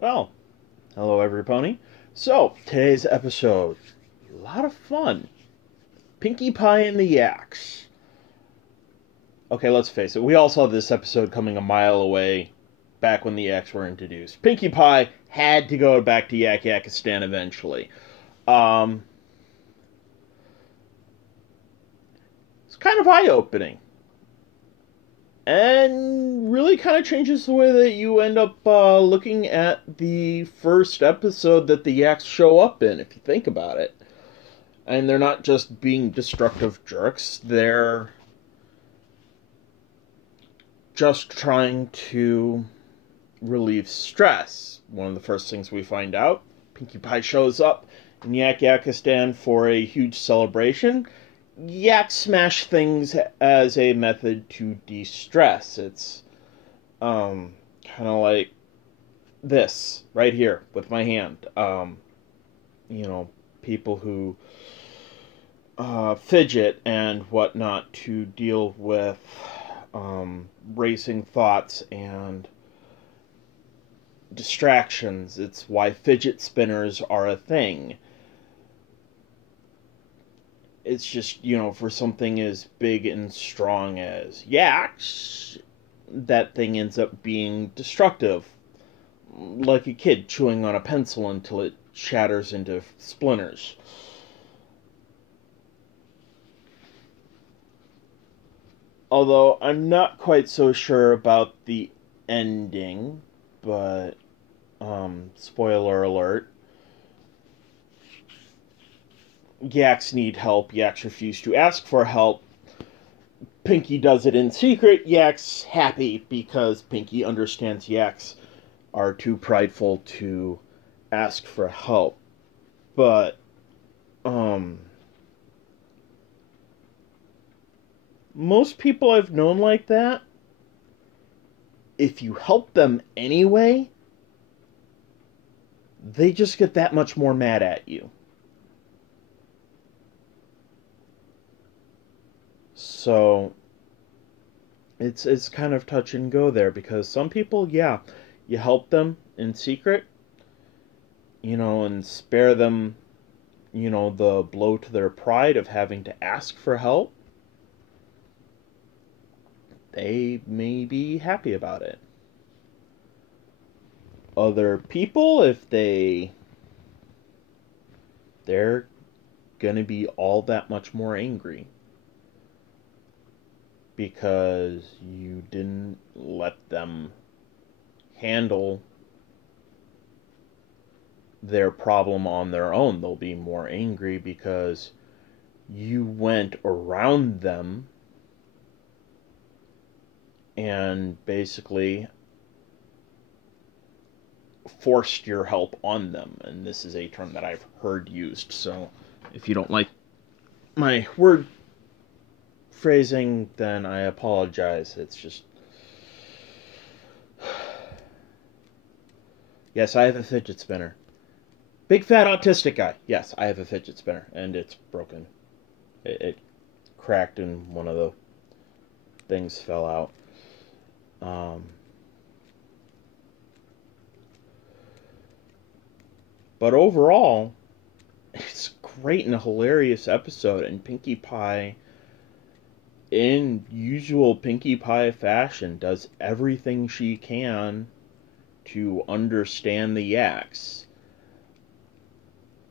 Well, hello everybody. So, today's episode, a lot of fun. Pinkie Pie and the Yaks. Okay, let's face it, we all saw this episode coming a mile away back when the Yaks were introduced. Pinkie Pie had to go back to Yakistan eventually. It's kind of eye-opening. And really kind of changes the way that you end up looking at the first episode that the Yaks show up in, if you think about it. And they're not just being destructive jerks, they're just trying to relieve stress. One of the first things we find out, Pinkie Pie shows up in Yakistan for a huge celebration. Yak smash things as a method to de-stress. It's kind of like this right here with my hand. People who fidget and whatnot to deal with racing thoughts and distractions. It's why fidget spinners are a thing. It's just, for something as big and strong as Yaks, that thing ends up being destructive. Like a kid chewing on a pencil until it shatters into splinters. Although I'm not quite so sure about the ending, but, spoiler alert. Yaks need help. Yaks refuse to ask for help. Pinkie does it in secret. Yaks happy because Pinkie understands Yaks are too prideful to ask for help. But, most people I've known like that, if you help them anyway, they just get that much more mad at you. So it's kind of touch and go there, because some people, yeah, you help them in secret, and spare them, the blow to their pride of having to ask for help. They may be happy about it. Other people, if they're gonna be all that much more angry because you didn't let them handle their problem on their own. They'll be more angry because you went around them and basically forced your help on them. And this is a term that I've heard used, so if you don't like my word phrasing, then I apologize. It's just... Yes, I have a fidget spinner. Big fat autistic guy. Yes, I have a fidget spinner, and it's broken. It cracked and one of the things fell out. But overall, it's a great and a hilarious episode, and Pinkie Pie, in usual Pinkie Pie fashion, does everything she can to understand the Yaks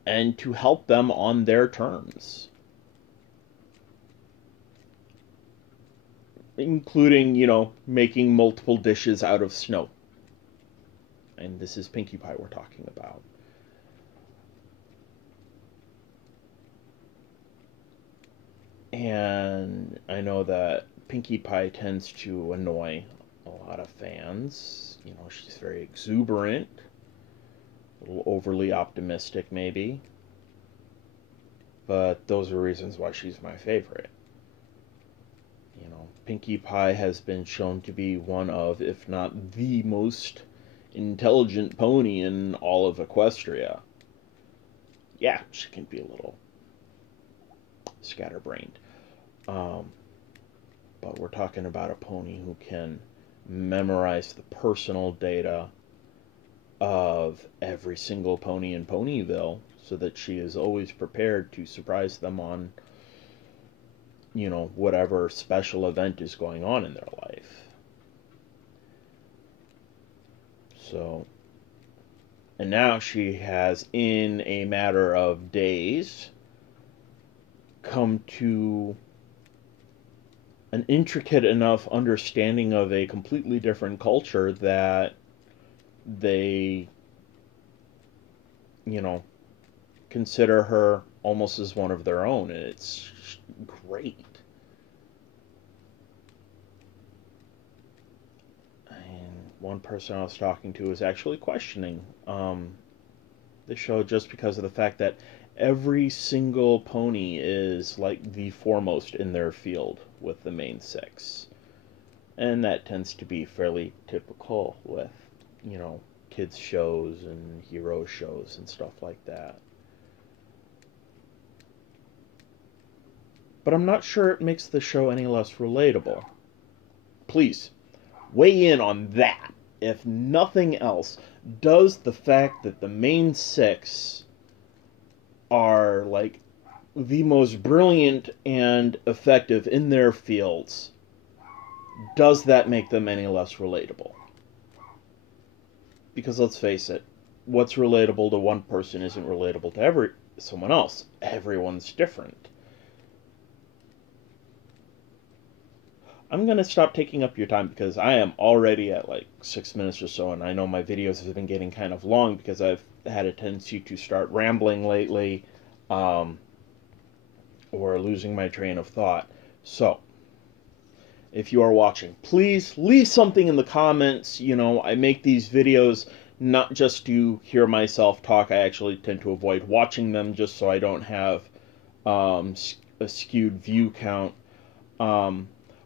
and to help them on their terms. Including, making multiple dishes out of snow. And this is Pinkie Pie we're talking about. And I know that Pinkie Pie tends to annoy a lot of fans. She's very exuberant, a little overly optimistic maybe. But those are reasons why she's my favorite. Pinkie Pie has been shown to be one of, if not the most intelligent pony in all of Equestria. Yeah, she can be a little scatterbrained. But we're talking about a pony who can memorize the personal data of every single pony in Ponyville so that she is always prepared to surprise them on, whatever special event is going on in their life. So, and now she has, in a matter of days, come to an intricate enough understanding of a completely different culture that they, consider her almost as one of their own, and it's great. And one person I was talking to was actually questioning the show just because of the fact that every single pony is like the foremost in their field with the main six. And that tends to be fairly typical with, kids shows and hero shows and stuff like that. But I'm not sure it makes the show any less relatable. Please, weigh in on that. If nothing else, does the fact that the main six are like the most brilliant and effective in their fields, does that make them any less relatable? Because let's face it, what's relatable to one person isn't relatable to someone else. Everyone's different. I'm going to stop taking up your time because I am already at like 6 minutes or so, and I know my videos have been getting kind of long because I've had a tendency to start rambling lately, or losing my train of thought. So, if you are watching, please leave something in the comments. I make these videos not just to hear myself talk. I actually tend to avoid watching them just so I don't have a skewed view count.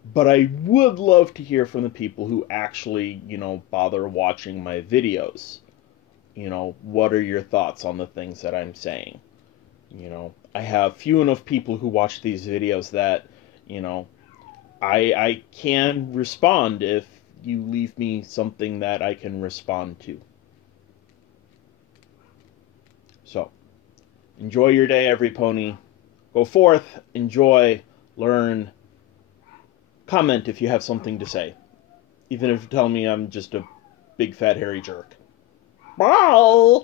But I would love to hear from the people who actually, bother watching my videos. What are your thoughts on the things that I'm saying? I have few enough people who watch these videos that, I can respond if you leave me something that I can respond to. So, enjoy your day, every pony. Go forth, enjoy, learn, comment if you have something to say. Even if you tell me I'm just a big fat hairy jerk. Bye!